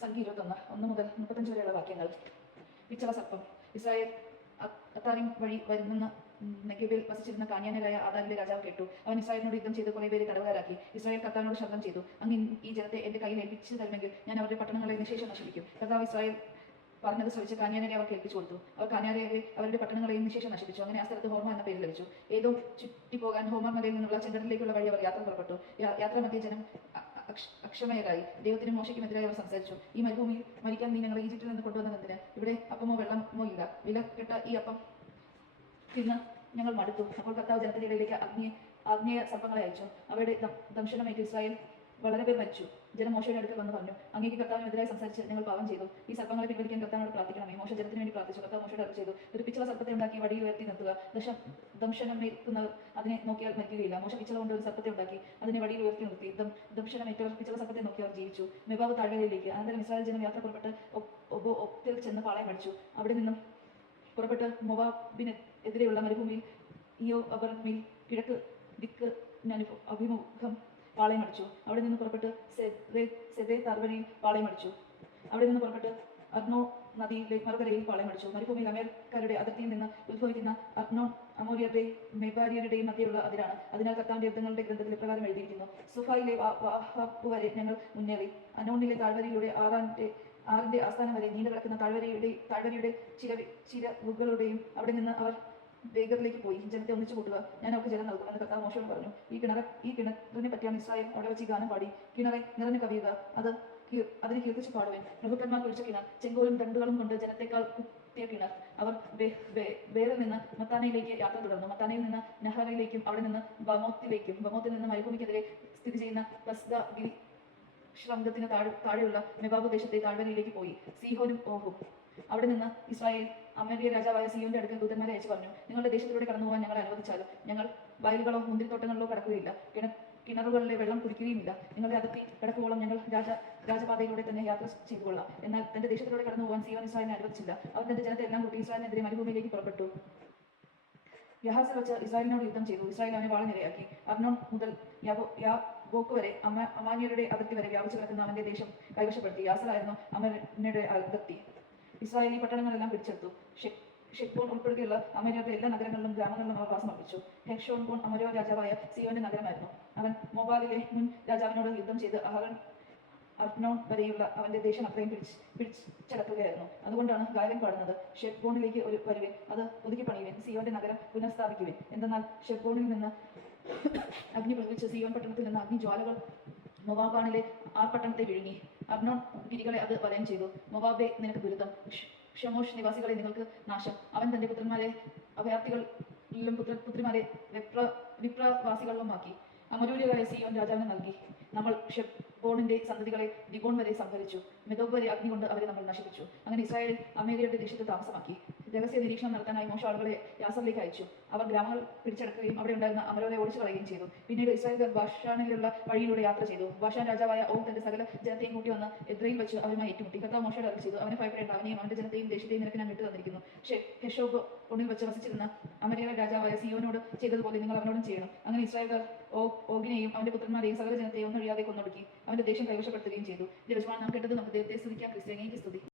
സംഖ്യ ഇരുപത്തൊന്ന്. ഒന്ന് മുതൽ മുപ്പത്തഞ്ച് വരെയുള്ള വാക്യങ്ങൾ. പിച്ചള സർപ്പം. ഇസ്രായേൽ അത്താറിം വഴി വരുന്ന നെഗബിൽ വസിച്ചിരുന്ന കാന്യാനരായ ആദാമിലെ രാജാവ് കേട്ടു. അവൻ ഇസ്രായേലിനോട് യുദ്ധം ചെയ്ത് കുറെ പേരെ തടവുകാരാക്കി. ഇസ്രായേൽ കർത്താവിനോട് ശബ്ദം ചെയ്തു. അങ്ങ് ഈ ജനത്തെ എന്റെ കയ്യിൽ ഏൽപ്പിച്ചു തരുമെങ്കിൽ ഞാൻ അവരുടെ പട്ടണങ്ങളെ നിശേഷം നശിപ്പിക്കും. കർത്താവ് ഇസ്രായേൽ പറഞ്ഞത് ശ്രമിച്ച് കാന്യാനെ അവർ കേൾപ്പിച്ചു കൊടുത്തു. അവർ കാന്യാനരെ അവരുടെ പട്ടണങ്ങളെയും നിശേഷം നശിപ്പിച്ചു. അങ്ങനെ ആ സ്ഥലത്ത് ഹോമ എന്ന പേര് ലഭിച്ചു. ഏതോ ചുറ്റിപ്പോകാൻ ഹോമ മലയിൽ നിന്നുള്ള ചെങ്കടലിലേക്കുള്ള വഴി അവർ യാത്ര പുറപ്പെട്ടു. യാത്ര യാത്രാമധ്യേ ജനം അക്ഷ- അക്ഷമയരായി ദൈവത്തിന് മോശയ്ക്കുമെതിരായി അവർ സംസാരിച്ചു. ഈ മരുഭൂമിയിൽ മരിക്കാൻ നീ ഞങ്ങളെ ഈജിപ്തിൽ നിന്ന് കൊണ്ടുവന്നതിന് ഇവിടെ അപ്പമോ വെള്ളമോ ഇല്ല. വില കെട്ട ഈ അപ്പം തിന്ന് ഞങ്ങൾ മടുത്തു. അപ്പോൾ കർത്താവ് ജനത്തിന്റെ ഇടയിലേക്ക് അഗ്നിയെ ആഗ്നേയ സർപ്പങ്ങളെ അയച്ചു. അവയുടെ ദംശനമേറ്റ്. ഇസ്രായേൽ വളരെ പേർ മരിച്ചു. ജനം മോശയുടെ അടുക്കൽ വന്ന് പറഞ്ഞു അങ്ങേക്ക് കർത്താവിനെതിരായി സംസാരിച്ച് നിങ്ങൾ പാവം ചെയ്തു. ഈ സർപ്പങ്ങളെ പിൻവലിക്കാൻ കർത്താവിനോട് പ്രാർത്ഥിക്കണമേ മോശ ജനത്തിന് വേണ്ടി പ്രാർത്ഥിച്ചു. കർത്താവ് മോശയുടെ അടുത്ത് ചെയ്തു. ഒരു പിച്ചള സർപ്പത്തെ ഉണ്ടാക്കി വടിയിൽ ഉയർത്തി നിർത്തുക. ദശ ദംശനമേൽക്കുന്നവർ അതിനെ നോക്കിയാൽ മരിക്കുകയില്ല. മോശ പിച്ചള കൊണ്ട് ഒരു സർപ്പത്തെ ഉണ്ടാക്കി അതിനെ വടിയിൽ ഉയർത്തി നിർത്തി. ദം ദംശനമേറ്റവർ പിച്ചള സർപ്പത്തെ നോക്കി അവർ ജീവിച്ചു. മെബാബ് താഴ്വരയിലേക്ക് അനന്തരം ഇസ്രായേൽ ജനം യാത്ര പുറപ്പെട്ട് ഒബോ ഒപ്തിൽ ചെന്ന് പാളയം പഠിച്ചു അവിടെ നിന്നും പുറപ്പെട്ട് മൊബാബിന് എതിരെയുള്ള മരുഭൂമിയിൽ ഇയോ അബർമിൽ കിഴക്ക് ദിക്ക് അനുഭ അഭിമുഖം പാളയമടിച്ചു അവിടെ നിന്ന് പുറപ്പെട്ട് സെദേ- തർവനയിൽ പാളയം അടിച്ചു. അവിടെ നിന്ന് പുറപ്പെട്ട് അഗ്നോ നദിയിലെ മറുകരയിൽ പാളയമടിച്ചു മരുഭൂമിയിൽ അമേരിക്കരുടെ അതിർത്തിയിൽ നിന്ന് ഉത്ഭവിക്കുന്ന അഗ്നോ അമോരിയരുടെയും മെബാരിയരുടെയും മധ്യയുള്ള അതിരാണ്. അതിനാൽ കർത്താവിന്റെ യുദ്ധങ്ങളുടെ ഗ്രന്ഥത്തിൽ ഇപ്രകാരം എഴുതിയിരിക്കുന്നു. സുഫായിലെ വരെ ഞങ്ങൾ മുന്നേറി. അനോണിലെ താഴ്വരയിലൂടെ ആറാന്റെ ആറിന്റെ ആസ്ഥാനം വരെ നീണ്ടു കിടക്കുന്ന താഴ്വരയുടെ താഴ്വരയുടെ ചിര ചിരവുകളുടെയും അവിടെ നിന്ന് അവർ ബേഗറിലേക്ക് പോയി ജനത്തെ ഒന്നിച്ചു കൂട്ടുക. ഞാൻ അവർക്ക് ജലം നൽകും എന്ന് കർത്താവ് മോശം പറഞ്ഞു. ഈ കിണർ ഈ കിണറിനെ പറ്റിയാണ് ഇസ്രായേൽ അവിടെ വെച്ച് ഗാനം പാടി. കിണറെ നിറഞ്ഞു കവിയുക. അത് അതിന് കീർത്തിച്ച് പാടുവൻ. പ്രഭുക്കന്മാർ കുഴിച്ച കിണർ ചെങ്കോലും ദണ്ടുകളും കൊണ്ട് ജനത്തെക്കാൾ കുത്തിയ കിണർ. അവർ ബേറിൽ നിന്ന് മത്താനയിലേക്ക് യാത്ര തുടർന്നു. മത്താനയിൽ നിന്ന് നഹറയിലേക്കും അവിടെ നിന്ന് ബമോത്തിലേക്കും ബമോത്തിൽ നിന്ന് മരുഭൂമിക്കെതിരെ സ്ഥിതി ചെയ്യുന്ന പസ്ദ ഗിരി ശ്രംഗത്തിന് താഴെ താഴെയുള്ള മെബാബ് ദേശത്തെ താഴ്വരയിലേക്ക് പോയി. സീഹോനും ഓഹും അവിടെ നിന്ന് ഇസ്രായേൽ അമേരിയ രാജാവായ സിയോന്റെ അടുക്കൽ ദൂതന്മാരെ അയച്ചു പറഞ്ഞു നിങ്ങളുടെ ദേശത്തിലൂടെ കടന്നു പോകാൻ ഞങ്ങൾ അനുവദിച്ചാലും ഞങ്ങൾ വയലുകളോ മുന്തിരിത്തോട്ടങ്ങളിലോ കടക്കുകയില്ല കിണ കിണറുകളിലെ വെള്ളം കുടിക്കുകയുമില്ല. നിങ്ങളുടെ അതിർത്തി കിടക്കുവോളം ഞങ്ങൾ രാജ രാജപാതയിലൂടെ തന്നെ യാത്ര ചെയ്തു കൊള്ളാം എന്നാൽ തന്റെ ദേശത്തിലൂടെ കടന്നു പോകാൻ സിയോൻ ഇസ്രായേലിനെ അനുവദിച്ചില്ല. അവർ തന്റെ ജനത്തെ എല്ലാം കൂട്ടി ഇസ്രായേലിനെതിരെ മരുഭൂമിയിലേക്ക് പുറപ്പെട്ടു. യഹാസിൽ വെച്ച് ഇസ്രായേലിനോട് യുദ്ധം ചെയ്തു. ഇസ്രായേൽ അവനെ വാളനിരയാക്കി അർണോൺ മുതൽ ബോക്ക് വരെ അമ അമാനിയരുടെ അതിർത്തി വരെ വ്യാപിച്ചു കിടക്കുന്ന അവന്റെ ദേശം കൈവശപ്പെടുത്തി. യാസലായിരുന്നു അമരനയുടെ അതിർത്തി. ഇസ്രായേലി പട്ടണങ്ങളെല്ലാം പിടിച്ചെടുത്തു. ഷെക്പോൺ ഉൾപ്പെടെയുള്ള അമര്യരുടെ എല്ലാ നഗരങ്ങളിലും ഗ്രാമങ്ങളിലും അവർ വാസമർപ്പിച്ചു ഹെക്ഷോൺ ബോൺ അമരോ രാജാവായ സിയോന്റെ നഗരമായിരുന്നു. അവൻ മൊബാലിലെ മുൻ രാജാവിനോട് യുദ്ധം ചെയ്ത് അഹറൻ അർണോൺ വരെയുള്ള അവന്റെ ദേശം അത്രയും പിടിച്ച് പിടിച്ചടക്കുകയായിരുന്നു. അതുകൊണ്ടാണ് ഗായകൻ പാടുന്നത്. ഷെഫ്ബോണിലേക്ക് ഒരു വരുവിൻ അത് ഒതുക്കി പണിയുവിൻ സിയോന്റെ നഗരം പുനഃസ്ഥാപിക്കുവിൻ. എന്തെന്നാൽ ഷെഫ്ബോണിൽ നിന്ന് അഗ്നി പ്രവഹിച്ച് സിയോൻ പട്ടണത്തിൽ നിന്ന് അഗ്നി ജ്വാലകൾ മൊവാബാണിലെ ആ പട്ടണത്തെ വിഴുങ്ങി. അർണോൺ ഗിരികളെ അത് വലയം ചെയ്തു. മൊവാബെ നിനക്ക് ദുരിതം ക്ഷമോഷ് നിവാസികളെ നിങ്ങൾക്ക് നാശം. അവൻ തന്റെ പുത്രന്മാരെ അഭയാർത്ഥികളിലും പുത്ര പുത്രിമാരെ വിപ്ര വിപ്രവാസികളിലുമാക്കി അമരൂര്യകളെ സിയോൻ രാജാവിന് നൽകി. നമ്മൾ ഷെബോണിന്റെ സന്തതികളെ ഡിബോൺ വരെ സംഭരിച്ചു മെതോബ് വരെ അഗ്നി കൊണ്ട് അവരെ നമ്മൾ നശിപ്പിച്ചു. അങ്ങനെ ഇസ്രായേൽ അമേരിക്കയുടെ ദേശത്ത് താമസമാക്കി. രഹസ്യ നിരീക്ഷണം നടത്താനായി മോശ ആളുകളെ യാസറിലേക്ക് അയച്ചു. അവർ ഗ്രാമങ്ങൾ പിടിച്ചടക്കുകയും അവിടെ ഉണ്ടായിരുന്ന അമരവരെ ഓടിച്ചു കളയുകയും ചെയ്തു. പിന്നീട് ഇസ്രായേൽ ബാഷാനിലുള്ള വഴിയിലൂടെ യാത്ര ചെയ്തു. ബാഷാൻ രാജാവായ ഓം തന്റെ സകല ജനത്തെയും കൂട്ടി വന്ന് എത്രയും വെച്ച് അവരുമായി ഏറ്റുമുട്ടി. കർത്താവ് മോശയോട് അറിയിച്ചു അവനെ ഭയപ്പെടേണ്ട. അവനെയും അവന്റെ ജനത്തെയും ദേശത്തെയും നിനക്ക് ഞാൻ വിട്ടു തന്നിരിക്കുന്നു. ഹെഷോബ് ഒന്നിൽ വെച്ച് വസിച്ചിരുന്ന അമരിയുടെ രാജാവായ സിയോനോട് ചെയ്തതുപോലെ നിങ്ങൾ അവനോടും ചെയ്യണം. അങ്ങനെ ഇസ്രായേൽ ഓഗിനെയും അവന്റെ പുത്രന്മാരെയും സകല ജനത്തെയും ഒന്നൊഴിയാതെ കൊന്നൊടുക്കി. അവന്റെ ദേശം കൈവശപ്പെടുത്തുകയും ചെയ്തു. വെച്ചുമാണ് നാം കേട്ടത് നമുക്ക് ദൈവത്തെ സ്തുതിക്കാം. ക്രിസ്ത്യാനിക്ക് സ്തുതി.